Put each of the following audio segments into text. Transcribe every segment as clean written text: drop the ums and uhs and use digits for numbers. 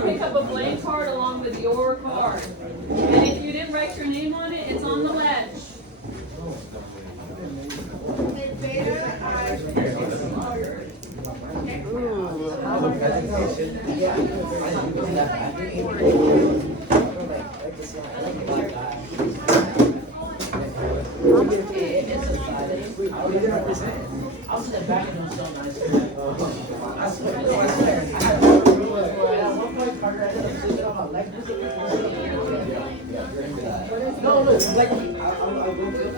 to pick up a blank card along with your card. And if you didn't write your name on it, it's on the ledge. I'll step back and I'm so nice. No, it's like I'll go to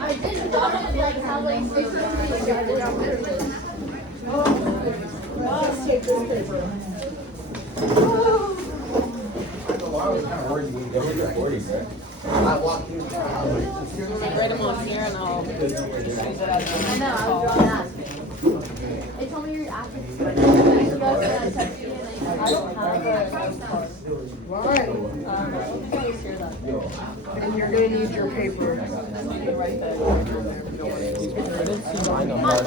I didn't like how like let's take this paper. I walked in. Write them on here and I'll. I know, I was drawing that. They told me you're after this. I don't have a. Right. And you're gonna need your paper. The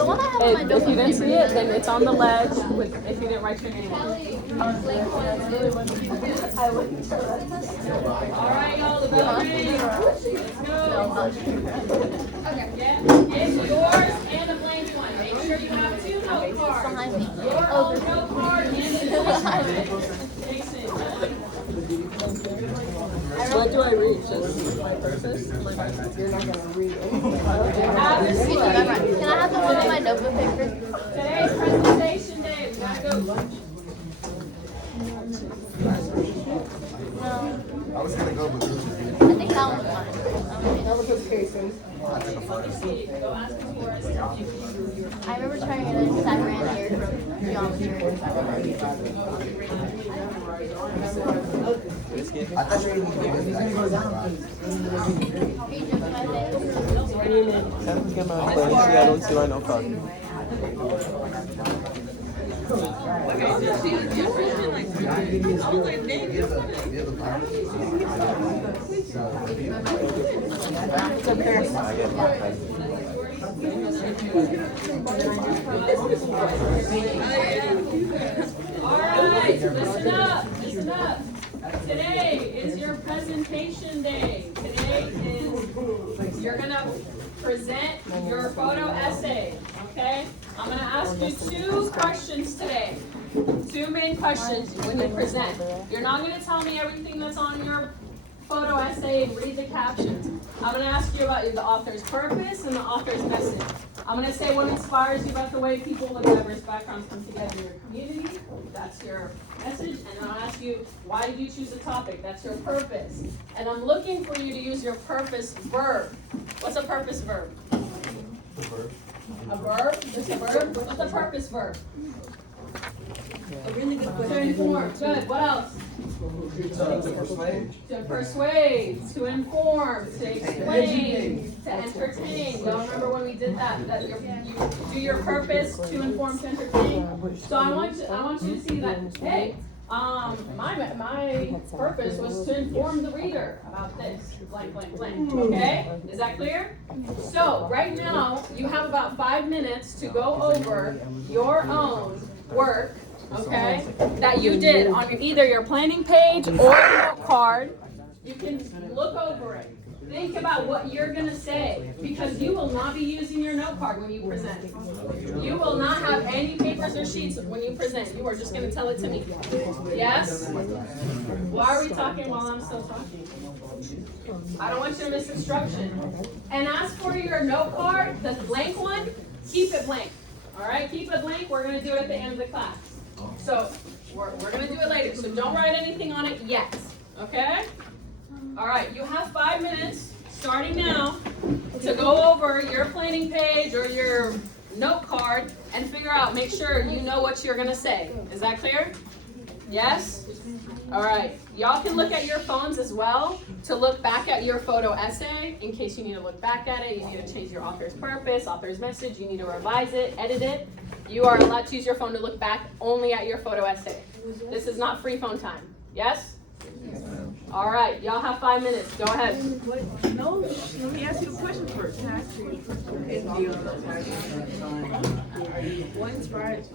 one I have on my If you notebook didn't see paper. it, then it's on the ledge with, if you didn't write your name on it. All right, y'all, the bell rings. Let's go. It's yours and a blank one. Make sure you have two note cards. Behind me. Your own note card and the blank one. Jason. What do I read? Just my purpose? You're not gonna read Have a seat. Can I have the one on my notebook paper? Today's presentation day. We gotta go. No. I was gonna go, but I think that one's fine. That was his casing. I took a photo. Go ask him for us. I remember trying to get a Sagaran here from geometry. I thought you were gonna go I don't see why no card. All right, listen up, listen up. Today is your presentation day. Today is, you're gonna present your photo essay, okay? I'm gonna ask you two questions today. Two main questions when you present. You're not gonna tell me everything that's on your photo essay and read the captions. I'm gonna ask you about the author's purpose and the author's message. I'm gonna say what inspires you about the way people with diverse backgrounds come together in your community. That's your message. And I'll ask you, why did you choose a topic? That's your purpose. And I'm looking for you to use your purpose verb. What's a purpose verb? A verb? Just a verb? What's a purpose verb? A really good To question. inform. Good. What else? To persuade. To persuade, to inform, to explain, to entertain. Y'all remember when we did that? That you do your purpose to inform, to entertain. So I want you to see that. Hey, my purpose was to inform the reader about this blank blank blank. Okay, is that clear? So right now you have about 5 minutes to go over your own work. Okay, that you did on either your planning page or your note card. You can look over it. Think about what you're gonna say, because you will not be using your note card when you present. You will not have any papers or sheets when you present. You are just gonna tell it to me. Yes? Why are we talking while I'm still talking? I don't want you to miss instruction. And as for your note card, the blank one, keep it blank. All right, keep it blank. We're gonna do it at the end of the class. So we're gonna do it later. So don't write anything on it yet. Okay? All right, you have 5 minutes, starting now, to go over your planning page or your note card and figure out, make sure you know what you're gonna say. Is that clear? Yes? All right. Y'all can look at your phones as well to look back at your photo essay in case you need to look back at it. You need to change your author's purpose, author's message. You need to revise it, edit it. You are allowed to use your phone to look back only at your photo essay. This is not free phone time. Yes? All right. Y'all have 5 minutes. Go ahead. No, let me ask you the question first. Can I ask you a question? What inspired?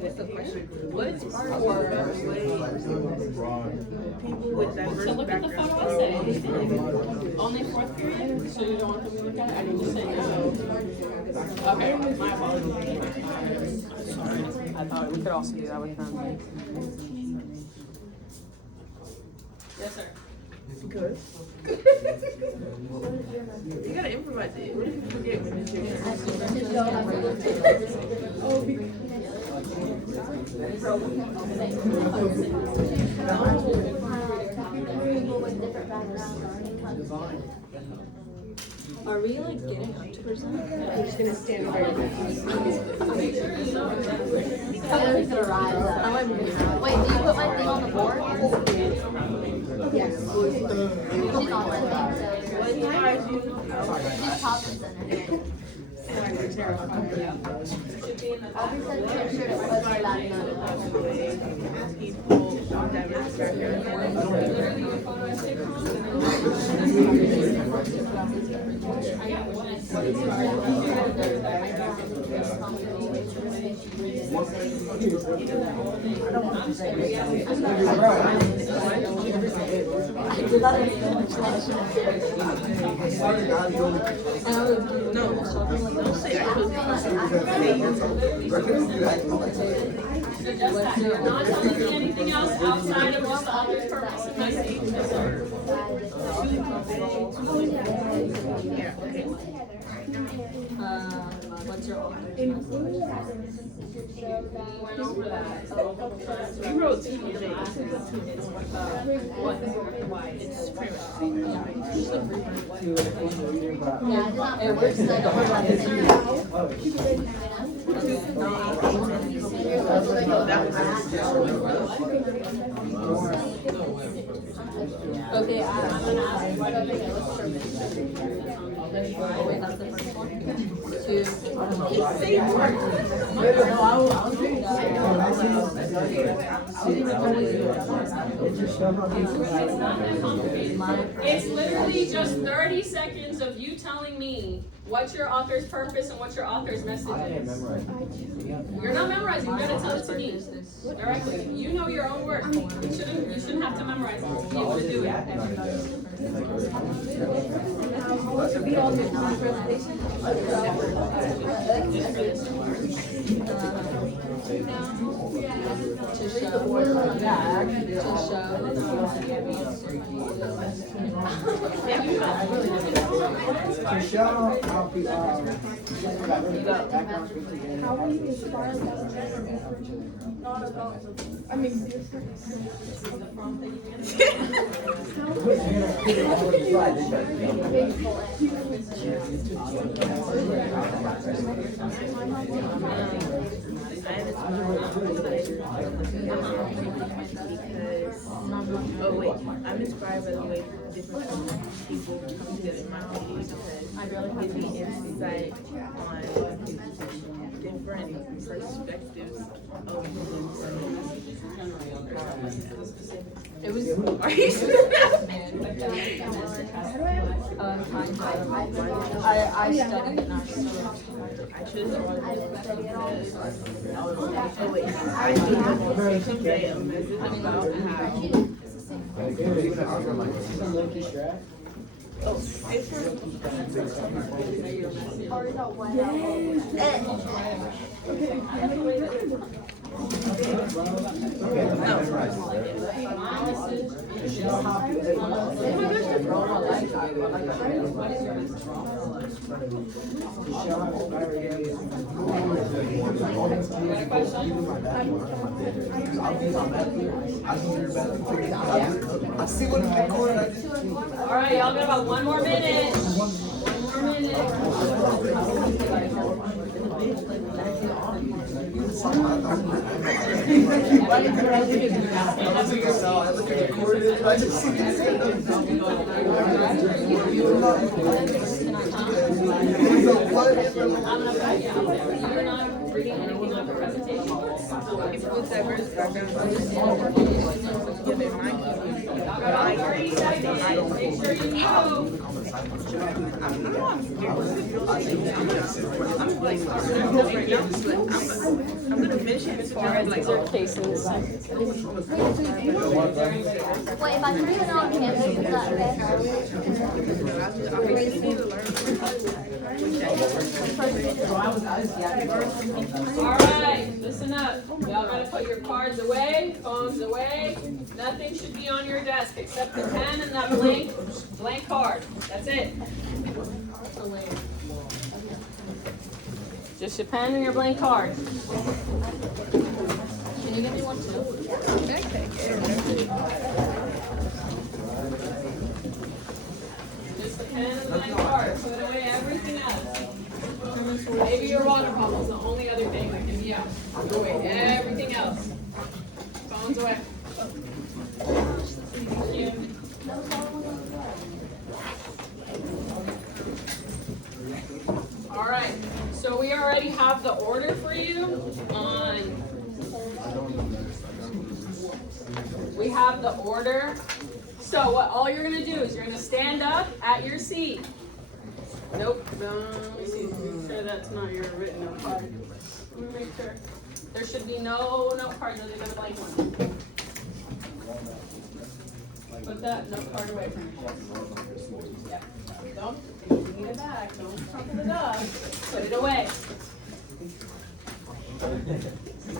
That's the question. What inspired people with diverse So look at the backgrounds? photo essay. Only 4th period? So you don't want them to look at it? I didn't just say no. Okay. My apologies. I thought we could also do that with them. Yes, sir. Good. You gotta improvise it. What if you forget when it's your People with different backgrounds. Are we like getting up to present? I'm just gonna stand over here. He's gonna rise up. Wait, do you put my thing on the board? Yes. She's on my thing, so she's top and center. I'll be sure to post that in the. people with diverse No, don't say I chose So just that. You're not telling me anything else outside of just the author's purpose and message. Yes, sir. Yeah, okay. What's your author's We went over that. You wrote TJ. Why? It's pretty much Yeah, it works like a Okay, I'm gonna ask what are the wait, that's the first one. It's not that complicated. It's literally just 30 seconds of you telling me what's your author's purpose and what your author's message is. You're not memorizing, you gotta tell it to me directly. You know your own work. You shouldn't have to memorize it. You have to do it. To show back, to show. How are you inspired by I mean, oh wait, I'm inspired by the way different people come together in my community because I really give me insight on different perspectives of It was. Are you I studied it and I still. I should have oh wait, I did someday a message about how I see what you're recording. All right, y'all got about 1 more minute. 1 more minute. So I look at the corner and I just see this. I'm gonna put you out there. You're not reading anything on the presentation. People with diverse backgrounds understand together in my community. About 30 seconds. Make sure you know. I'm gonna finish it tomorrow. Like, Cases. Wait, if I turn it on campus, is that Alright, listen up. Y'all gotta put your cards away, phones away. Nothing should be on your desk except the pen and that blank card. That's it. Just your pen and your blank card. Can you give me one too? Just the pen and the blank card. Put away everything else. Maybe your water bottle is the only other thing that can be out. Put away everything else. Phones away. Thank you. All right, so we already have the order for you on. We have the order. So what all you're gonna do is you're gonna stand up at your seat. Nope, let me see, make sure that's not your written note card. Let me make sure. There should be no note cards other than a blank one. Put that note card away from you. Yeah. Don't, if you need it back, don't crumple it up. Put it away.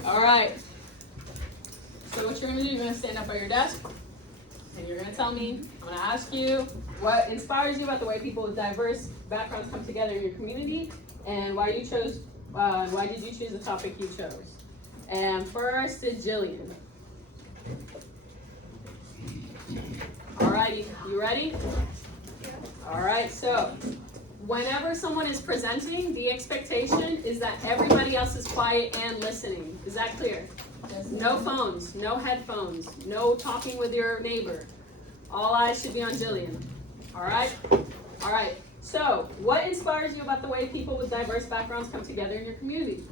All right. So what you're gonna do, you're gonna stand up at your desk and you're gonna tell me, I'm gonna ask you what inspires you about the way people with diverse backgrounds come together in your community and why did you choose the topic you chose? And first is Jillian. Alrighty, you ready? Alright, so whenever someone is presenting, the expectation is that everybody else is quiet and listening. Is that clear? No phones, no headphones, no talking with your neighbor. All eyes should be on Jillian. Alright? Alright, so what inspires you about the way people with diverse backgrounds come together in your community?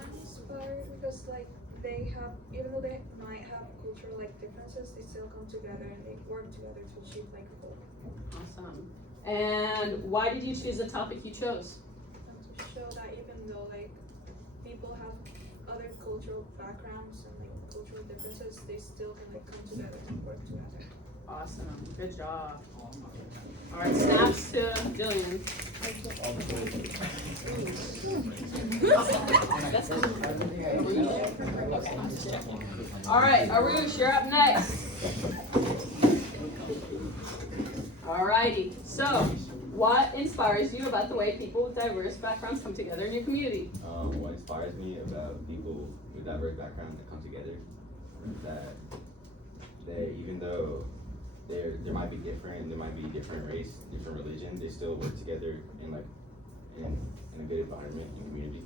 I'm inspired because they have, even though they might have cultural differences, they still come together and they work together to achieve a goal. Awesome. And why did you choose the topic you chose? And to show that even though people have other cultural backgrounds and cultural differences, they still can come together and work together. Awesome. Good job. All right, snaps to Jillian. All right, Arush, you're up next. All righty. So, what inspires you about the way people with diverse backgrounds come together in your community? What inspires me about people with diverse backgrounds that come together is that they, even though there might be different, there might be different race, different religion, they still work together in a good environment and community.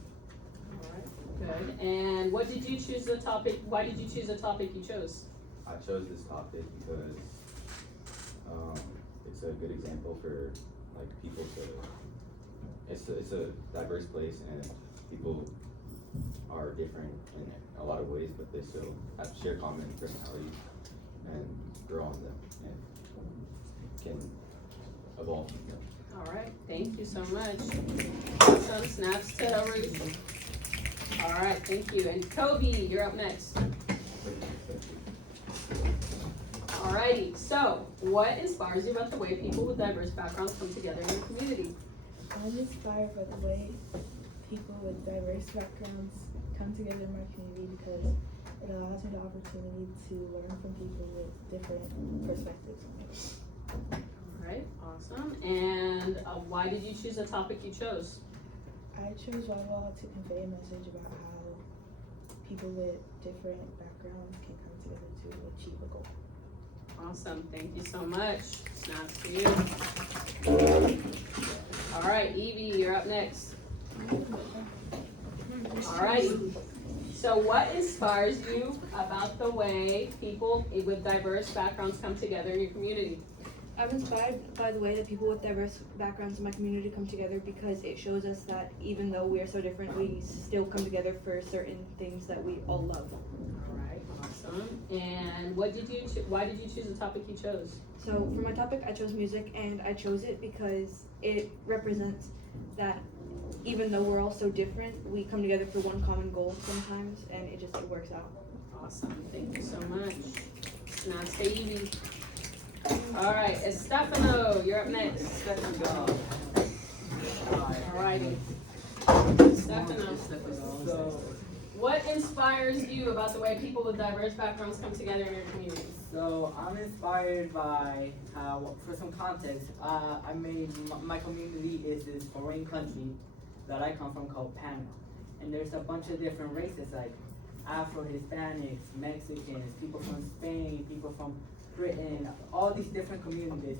All right, good. And what did you choose the topic? Why did you choose the topic you chose? I chose this topic because it's a good example for people to. It's a diverse place and people are different in a lot of ways, but they still have share common personalities and grow on them and can evolve from them. All right, thank you so much. Some snaps to Ruth. All right, thank you. And Kobe, you're up next. Alrighty, so what inspires you about the way people with diverse backgrounds come together in your community? I'm inspired by the way people with diverse backgrounds come together in my community because it allows me the opportunity to learn from people with different perspectives. Alright, awesome. And why did you choose the topic you chose? I chose volleyball to convey a message about how people with different backgrounds can come together to achieve a goal. Awesome, thank you so much. Snaps to you. Alright, Evie, you're up next. Alrighty. So what inspires you about the way people with diverse backgrounds come together in your community? I'm inspired by the way that people with diverse backgrounds in my community come together because it shows us that even though we are so different, we still come together for certain things that we all love. Alright, awesome. And why did you choose the topic you chose? So for my topic, I chose music, and I chose it because it represents that even though we're all so different, we come together for one common goal sometimes, and it works out. Awesome, thank you so much. Now Stevie. Alright, Estefano, you're up next. Alrighty. Stefano. What inspires you about the way people with diverse backgrounds come together in your community? So I'm inspired by how, for some context, my community is this foreign country that I come from called Panama. And there's a bunch of different races like Afro, Hispanics, Mexicans, people from Spain, people from Britain, all these different communities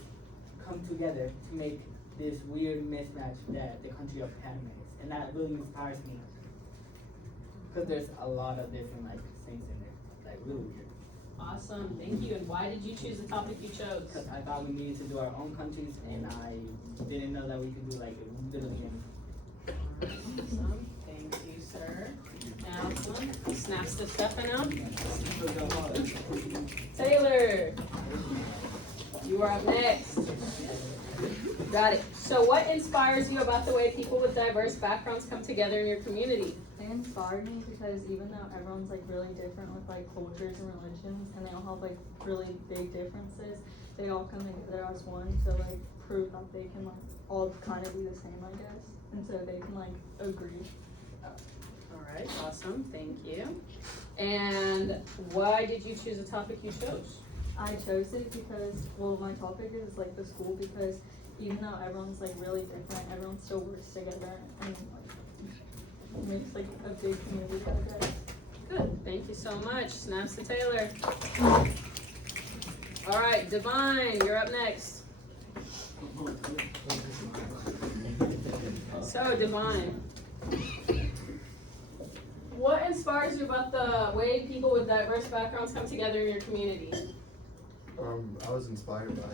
come together to make this weird mismatch that the country of Panama is. And that really inspires me. Because there's a lot of different things in there, really weird. Awesome, thank you. And why did you choose the topic you chose? Because I thought we needed to do our own countries, and I didn't know that we could do literally anything. Awesome, thank you, sir. Now, snaps to Stefano. Taylor, you are up next. Got it. So what inspires you about the way people with diverse backgrounds come together in your community? They inspired me because even though everyone's really different with cultures and religions, and they all have really big differences, they all come together as one to prove that they can all kind of be the same, I guess, and so they can agree. Alright, awesome, thank you. And why did you choose the topic you chose? I chose it because, my topic is the school, because even though everyone's really different, everyone still works together and makes a big community, I guess. Good, thank you so much. Snaps to Taylor. Alright, Divine, you're up next. So, Divine, what inspires you about the way people with diverse backgrounds come together in your community? I was inspired by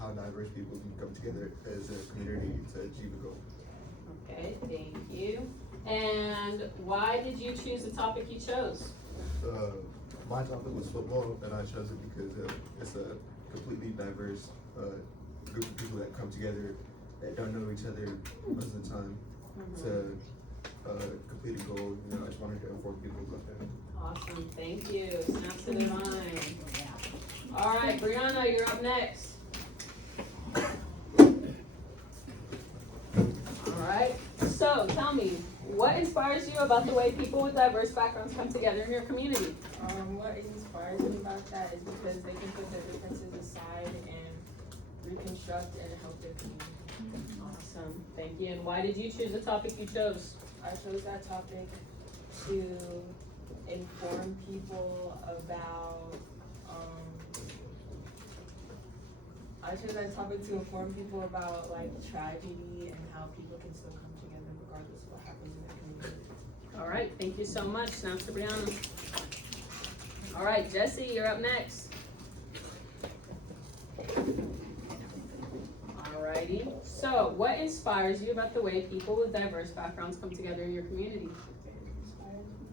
how diverse people can come together as a community to achieve a goal. Okay, thank you. And why did you choose the topic you chose? My topic was football, and I chose it because it's a completely diverse group of people that come together that don't know each other most of the time to complete a goal. I just wanted to inform people about that. Awesome, thank you. Snaps to Divine. All right, Brianna, you're up next. All right, so tell me, what inspires you about the way people with diverse backgrounds come together in your community? What inspires me about that is because they can put their differences aside and reconstruct and help their community. Awesome, thank you. And why did you choose the topic you chose? I chose that topic to inform people about, tragedy and how people can still come together regardless of what happens in their community. All right, thank you so much. Now to Brianna. All right, Jesse, you're up next. Alrighty. So, what inspires you about the way people with diverse backgrounds come together in your community? It inspires me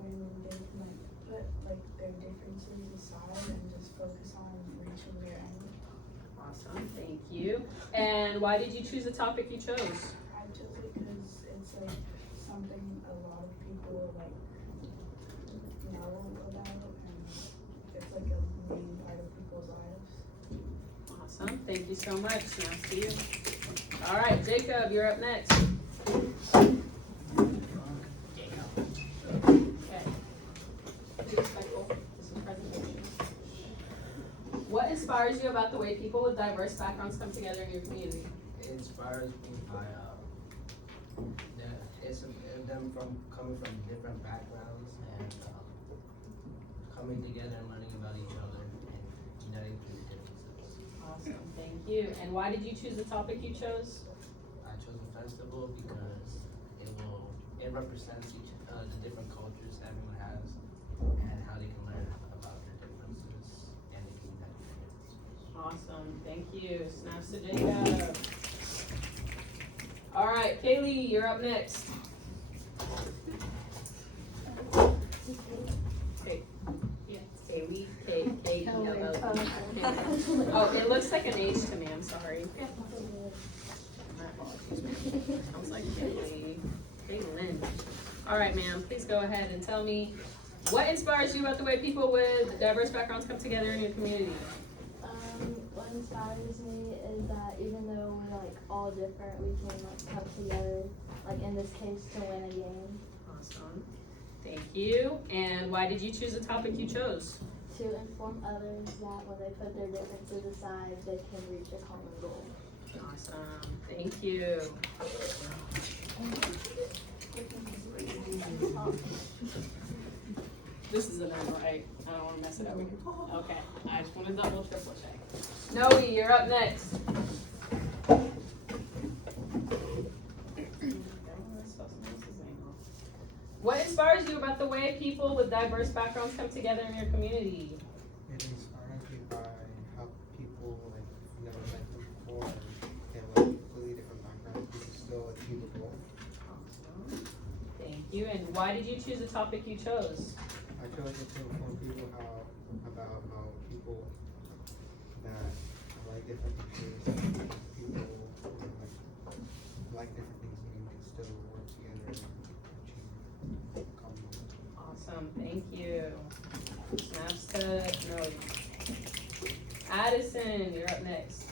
when they can put their differences aside and just focus on reaching their end. Awesome, thank you. And why did you choose the topic you chose? I chose it because it's something a lot of people know about, and it's a main part of people's lives. Awesome, thank you so much. Now to you. All right, Jacob, you're up next. Okay. Be respectful. This is a presentation. What inspires you about the way people with diverse backgrounds come together in your community? It inspires me by them coming from different backgrounds and coming together and learning about each other and uniting through the differences. Awesome, thank you. And why did you choose the topic you chose? I chose the festival because it represents the different cultures that everyone has and how they can learn about their differences and they can unite their differences. Awesome, thank you. Snaps to Jacob. All right, Kaylee, you're up next. Okay. Yes. Kaylee, K-E-L-L. Oh, it looks like an H to me, I'm sorry. My apologies. I was like, Kaylee, Kaylin. All right, ma'am, please go ahead and tell me, what inspires you about the way people with diverse backgrounds come together in your community? What inspires me is that even though we're like all different, we can like come together, like in this case, to win a game. Awesome. Thank you. And why did you choose the topic you chose? To inform others that when they put their differences aside, they can reach a common goal. Awesome. Thank you. This is a no, right? I don't want to mess it up. Okay. I just want to double, triple check. Noe, you're up next. What inspires you about the way people with diverse backgrounds come together in your community? It inspires me by how people like never met them before and like completely different backgrounds, but it's still achievable. Awesome. Thank you. And why did you choose the topic you chose? I chose it to inform people about how people that like different things, people like different things, and you can still work together and achieve common goals. Awesome. Thank you. Snaps to Noe. Addison, you're up next.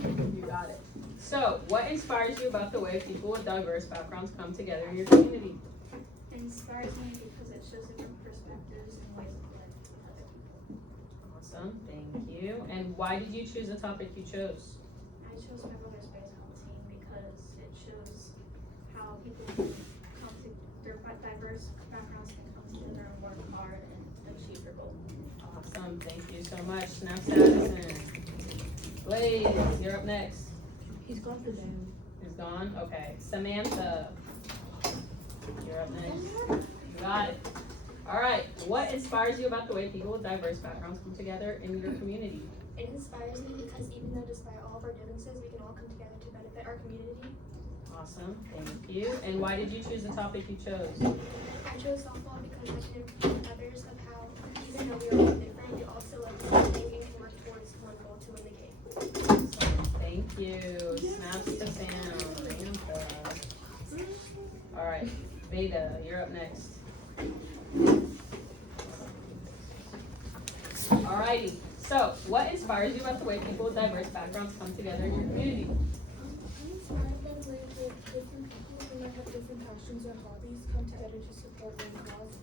You got it. So, what inspires you about the way people with diverse backgrounds come together in your community? It inspires me because it shows different perspectives and ways of life with other people. Awesome, thank you. And why did you choose the topic you chose? I chose my brother's baseball team because it shows how people can come to their diverse backgrounds can come together and work hard and achieve their goal. Awesome, thank you so much. Snaps to Addison. Blaze, you're up next. He's gone for them. He's gone? Okay. Samantha, you're up next. You got it. All right. What inspires you about the way people with diverse backgrounds come together in your community? It inspires me because even though despite all of our differences, we can all come together to benefit our community. Awesome. Thank you. And why did you choose the topic you chose? I chose softball because I can inform others of how, even though we are all different, we also love the same thing and can work towards one goal to win the game. Awesome. Thank you. Snaps to Sam. Samantha. All right. Veda, you're up next. Alrighty. So, what inspires you about the way people with diverse backgrounds come together in your community? I'm inspired by the way that different people who might have different passions or hobbies come together to support one cause.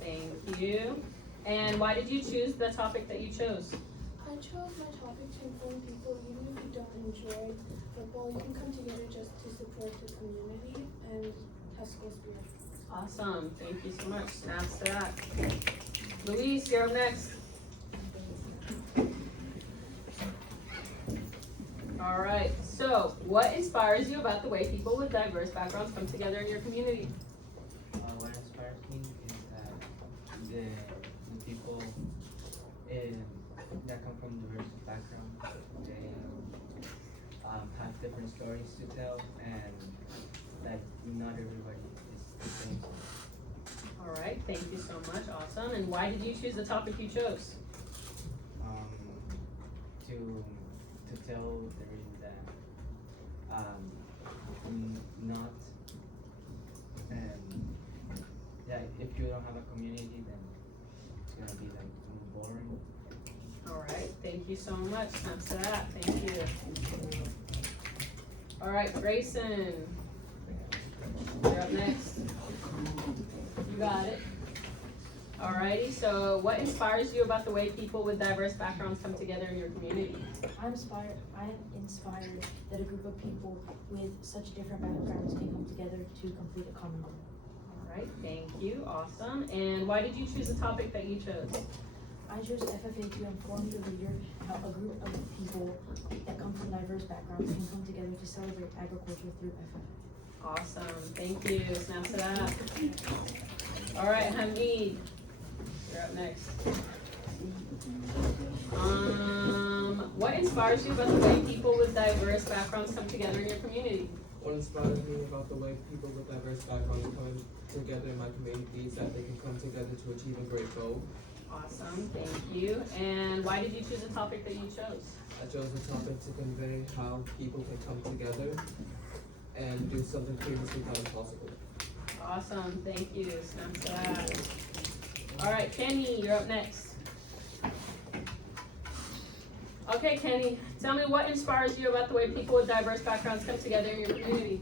Thank you. And why did you choose the topic that you chose? I chose my topic to inform people even if you don't enjoy football, you can come together just to support the community and have school spirit. Awesome. Thank you so much. Snaps to that. Luis, you're up next. All right. So, what inspires you about the way people with diverse backgrounds come together in your community? What inspires me is that the people that come from diverse backgrounds, they have different stories to tell, and that not everybody is the same. All right. Thank you so much. Awesome. And why did you choose the topic you chose? To tell the reason that not that if you don't have a community, then it's gonna be like boring. All right. Thank you so much. Snaps to that. Thank you. All right, Grayson. You're up next. You got it. Alrighty, so what inspires you about the way people with diverse backgrounds come together in your community? I am inspired that a group of people with such different backgrounds can come together to complete a common goal. Alright, thank you, awesome. And why did you choose the topic that you chose? I chose FFA to inform the reader how a group of people that come from diverse backgrounds can come together to celebrate agriculture through FFA. Awesome, thank you, snaps to that. All right, Hamid, you're up next. What inspires you about the way people with diverse backgrounds come together in your community? What inspires me about the way people with diverse backgrounds come together in my community is that they can come together to achieve a great goal. Awesome, thank you. And why did you choose the topic that you chose? I chose the topic to convey how people can come together and do something previously thought impossible. Awesome, thank you, snaps to that. All right, Kenny, you're up next. Okay, Kenny, tell me what inspires you about the way people with diverse backgrounds come together in your community?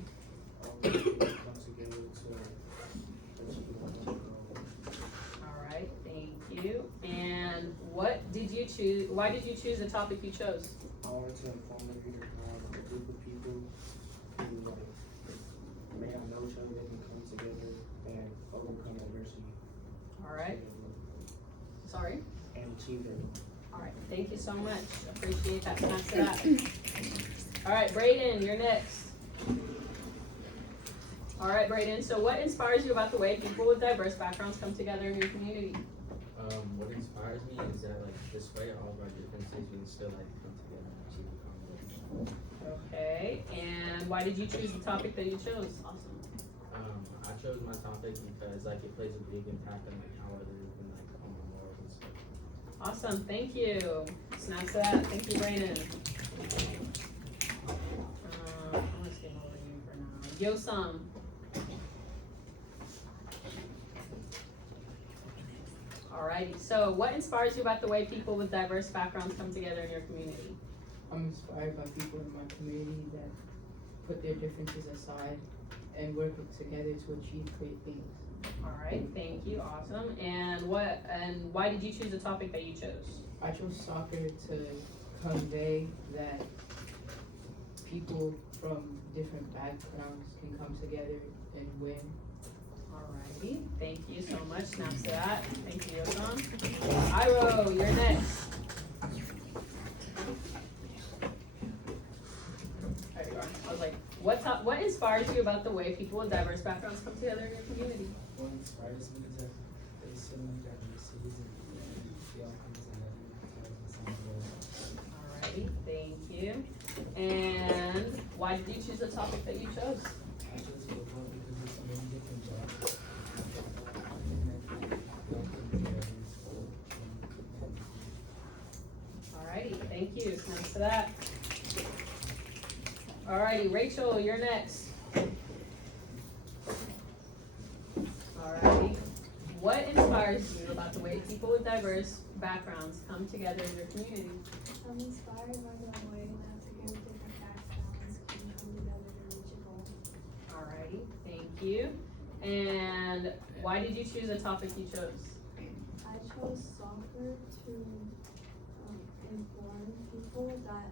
Alright, thank you. And what did you choose, why did you choose the topic you chose? I wanted to inform the reader how a group of people who may not know each other, they can come together and overcome adversity. Alright. Sorry? And achieve their goal. Alright, thank you so much. Appreciate that. Snaps to that. Alright, Brayden, you're next. Alright, Brayden, so what inspires you about the way people with diverse backgrounds come together in your community? What inspires me is that like despite all of our differences, we can still like come together and achieve a common goal. Okay, and why did you choose the topic that you chose? Awesome. I chose my topic because like it plays a big impact on like how others can like on my morals and stuff. Awesome, thank you. Snaps to that. Thank you, Brayden. I'm gonna skip over you for now. Yosam. Alrighty, so what inspires you about the way people with diverse backgrounds come together in your community? I'm inspired by people in my community that put their differences aside and work together to achieve great things. Alright, thank you, awesome. And why did you choose the topic that you chose? I chose soccer to convey that people from different backgrounds can come together and win. Alrighty, thank you so much. Snaps to that. Thank you, Yosam. Iro, you're next. There you are. I was like, what inspires you about the way people with diverse backgrounds come together in your community? What inspires me is that there's so many diversities and we all come together to have the same goal. Alrighty, thank you. And why did you choose the topic that you chose? I chose football because there's so many different jobs. Alrighty, thank you. Snaps to that. Alrighty, Rachel, you're next. Alrighty. What inspires you about the way people with diverse backgrounds come together in your community? I'm inspired by the way that people with different backgrounds can come together to reach a goal. Alrighty, thank you. And why did you choose the topic you chose? I chose soccer to inform people that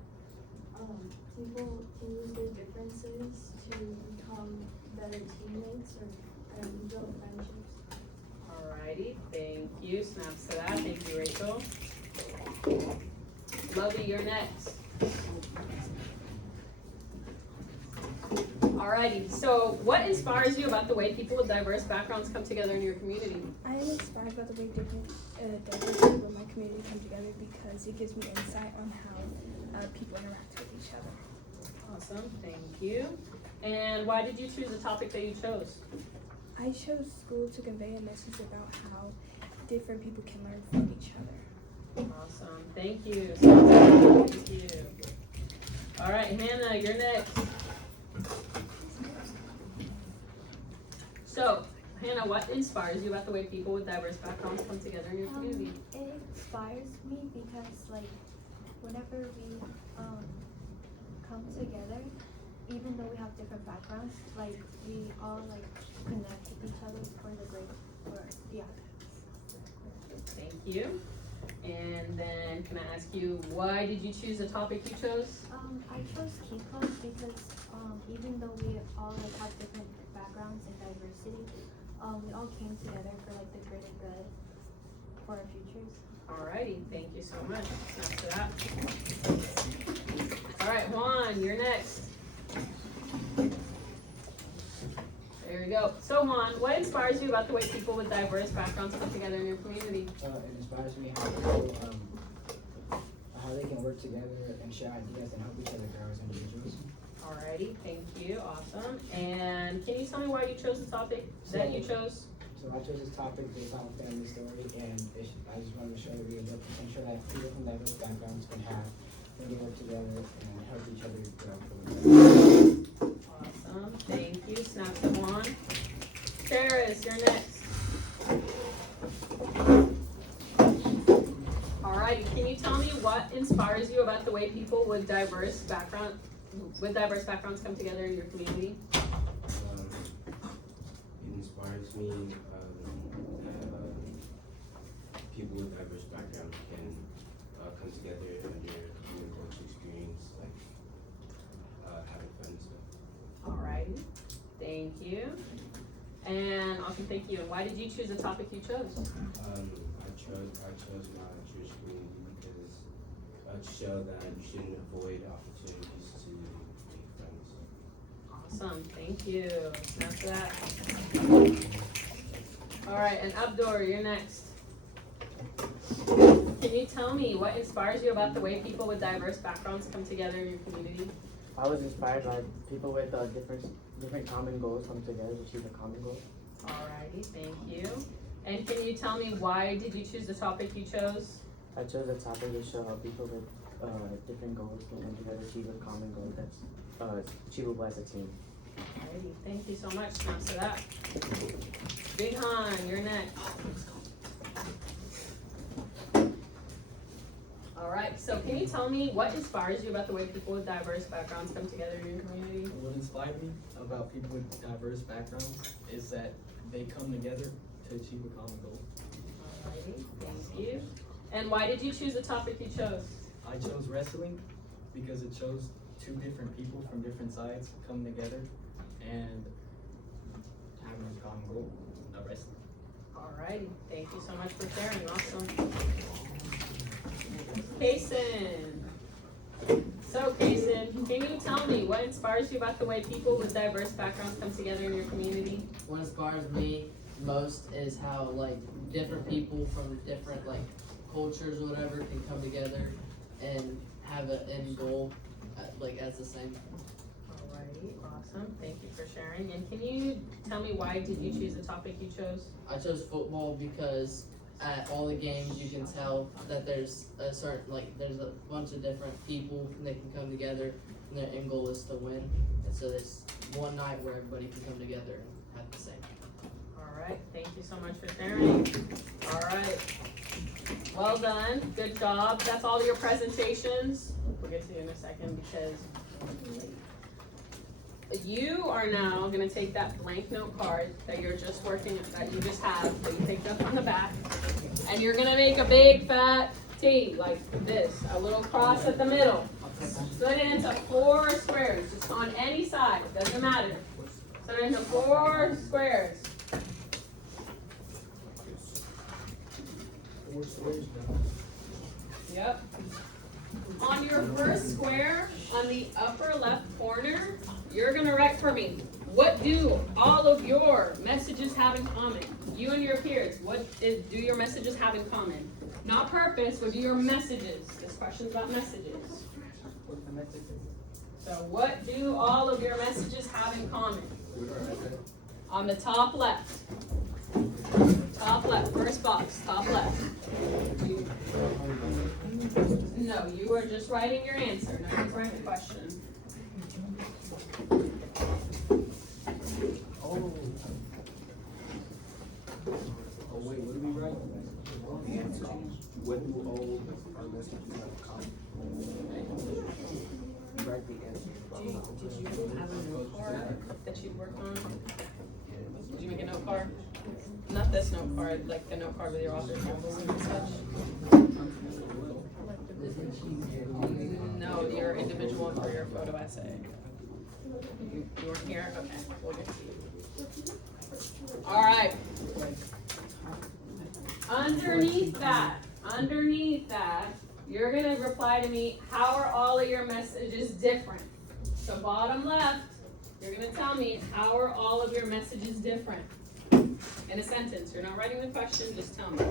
people can use their differences to become better teammates and build friendships. Alrighty, thank you. Snaps to that. Thank you, Rachel. Lovey, you're next. Alrighty, so what inspires you about the way people with diverse backgrounds come together in your community? I am inspired by the way different diverse people in my community come together because it gives me insight on how people interact with each other. Awesome, thank you. And why did you choose the topic that you chose? I chose school to convey a message about how different people can learn from each other. Awesome, thank you. Thank you. All right, Hannah, you're next. So, Hannah, what inspires you about the way people with diverse backgrounds come together in your community? It inspires me because whenever we come together, even though we have different backgrounds, we all connect with each other for the outcomes. Thank you. And then can I ask you, why did you choose the topic you chose? I chose Key Club because even though we all have different backgrounds and diversity, we all came together for the greater good for our futures. Alrighty, thank you so much. Snap to that. Alright, Juan, you're next. There you go. So Juan, what inspires you about the way people with diverse backgrounds come together in your community? It inspires me how people, how they can work together and share ideas and help each other grow as individuals. Alrighty, thank you, awesome. And can you tell me why you chose the topic that you chose? So I chose this topic based on a family story, and I just wanted to show the potential that people from diverse backgrounds can have when they work together and help each other grow. Awesome, thank you. Snap to Juan. Paris, you're next. Alrighty, can you tell me what inspires you about the way people with diverse backgrounds come together in your community? It inspires me that people with diverse backgrounds can come together and their common culture experience, like having fun and stuff. Alrighty, thank you. And awesome, thank you. And why did you choose the topic you chose? I chose my Jewish community because to show that you shouldn't avoid opportunities to make friends. Awesome, thank you. Snap to that. Alright, and Abdur, you're next. Can you tell me what inspires you about the way people with diverse backgrounds come together in your community? I was inspired by people with different common goals come together to achieve a common goal. Alrighty, thank you. And can you tell me why did you choose the topic you chose? I chose a topic to show how people with different goals can come together to achieve a common goal that's achievable as a team. Alrighty, thank you so much. Now to that. Big Han, you're next. Alright, so can you tell me what inspires you about the way people with diverse backgrounds come together in your community? What inspired me about people with diverse backgrounds is that they come together to achieve a common goal. Alrighty, thank you. And why did you choose the topic you chose? I chose wrestling because it shows two different people from different sides coming together and having a common goal of wrestling. Alrighty, thank you so much for sharing. Awesome. Kason. So Kason, can you tell me what inspires you about the way people with diverse backgrounds come together in your community? What inspires me most is how like different people from different like cultures or whatever can come together and have an end goal like as the same. Alrighty, awesome. Thank you for sharing. And can you tell me why did you choose the topic you chose? I chose football because at all the games you can tell that there's a certain there's a bunch of different people and they can come together and their end goal is to win. And so there's one night where everybody can come together and have the same. Alright, thank you so much for sharing. Alright. Well done. Good job. That's all your presentations. We'll get to you in a second because you are now going to take that blank note card that you're just working, that you just have, that you picked up on the back, and you're going to make a big fat T like this, a little cross at the middle. Split it into 4 squares, just on any side, doesn't matter. Split it into 4 squares. 4 squares now. Yep. On your first square, on the upper left corner, you're gonna write for me. What do all of your messages have in common? You and your peers, do your messages have in common? Not purpose, but do your messages? This question's about messages. What's the message? So what do all of your messages have in common? On the top left. Top left, first box, top left. No, you were just writing your answer, not just writing the question. Oh, wait, what do we write? The answer. What do all our messages have in common? Write the answer. Did you have a note card that you worked on? Did you make a note card? Not this note card, like the note card with your author's numbers and such. No, your individual one for your photo essay. You weren't here? Okay, we'll get to you. All right. Underneath that, underneath that, you're gonna reply to me, how are all of your messages different? So bottom left, you're gonna tell me, how are all of your messages different? In a sentence, you're not writing the question, just tell me.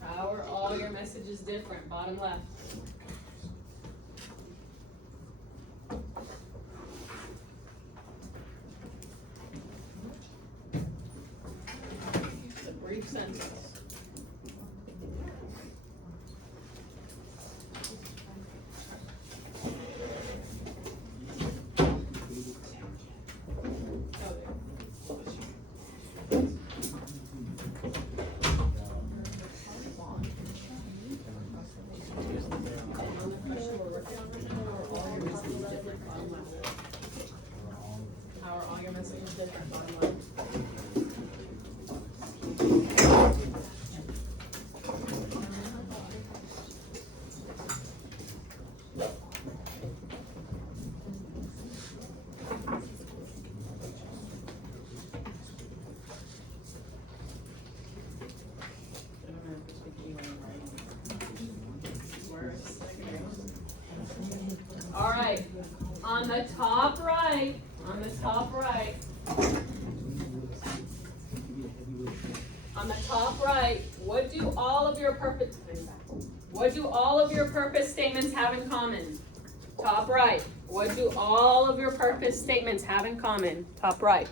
How are all your messages different? Bottom left. It's a brief sentence. How are all your messages different? Bottom left. All right, on the top right, on the top right, what do all of your purpose statements have in common? Top right, what do all of your purpose statements have in common? Top right.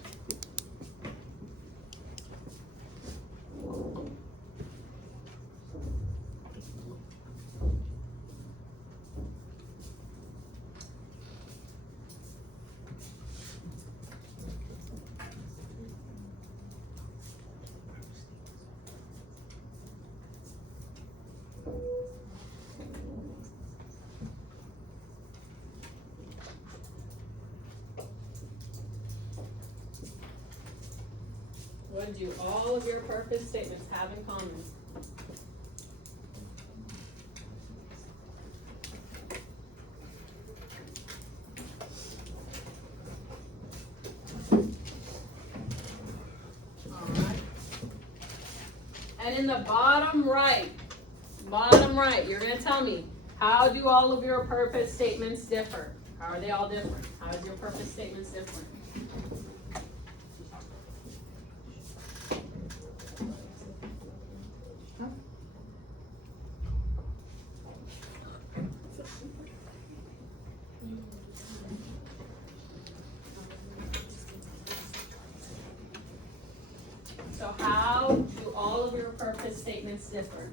What do all of your purpose statements have in common? Alright. And in the bottom right, you're going to tell me, how do all of your purpose statements differ? How are they all different? How is your purpose statements different? So how do all of your purpose statements differ?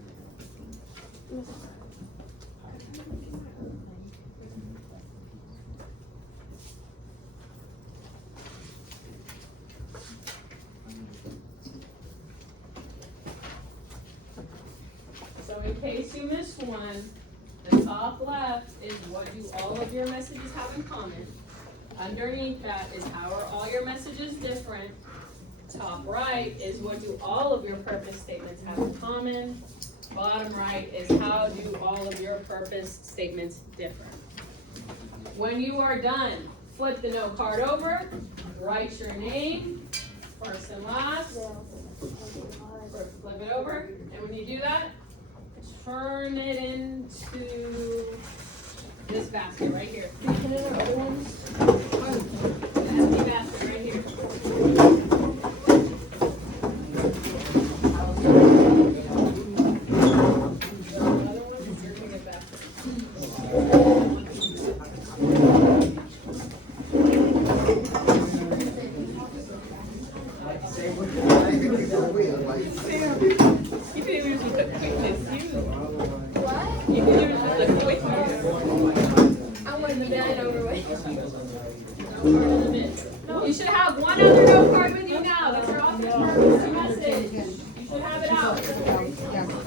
So in case you missed one, the top left is what do all of your messages have in common. Underneath that is how are all your messages different. Top right is what do all of your purpose statements have in common. Bottom right is how do all of your purpose statements differ. When you are done, flip the note card over, write your name, first and last, flip it over, and when you do that, turn it into this basket right here. Empty basket right here. You should have one other note card with you now. That's your office purpose message. You should have it out.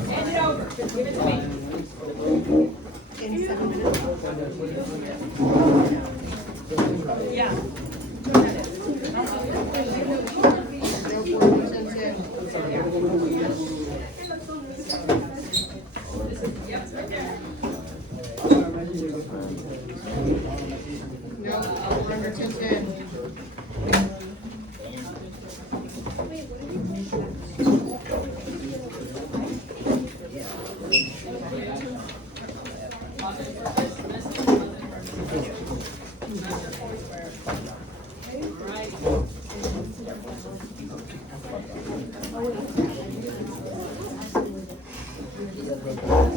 Hand it over. Give it to me. In 7 minutes. Yeah. Yep, it's right there. No, under 1010. that broke down.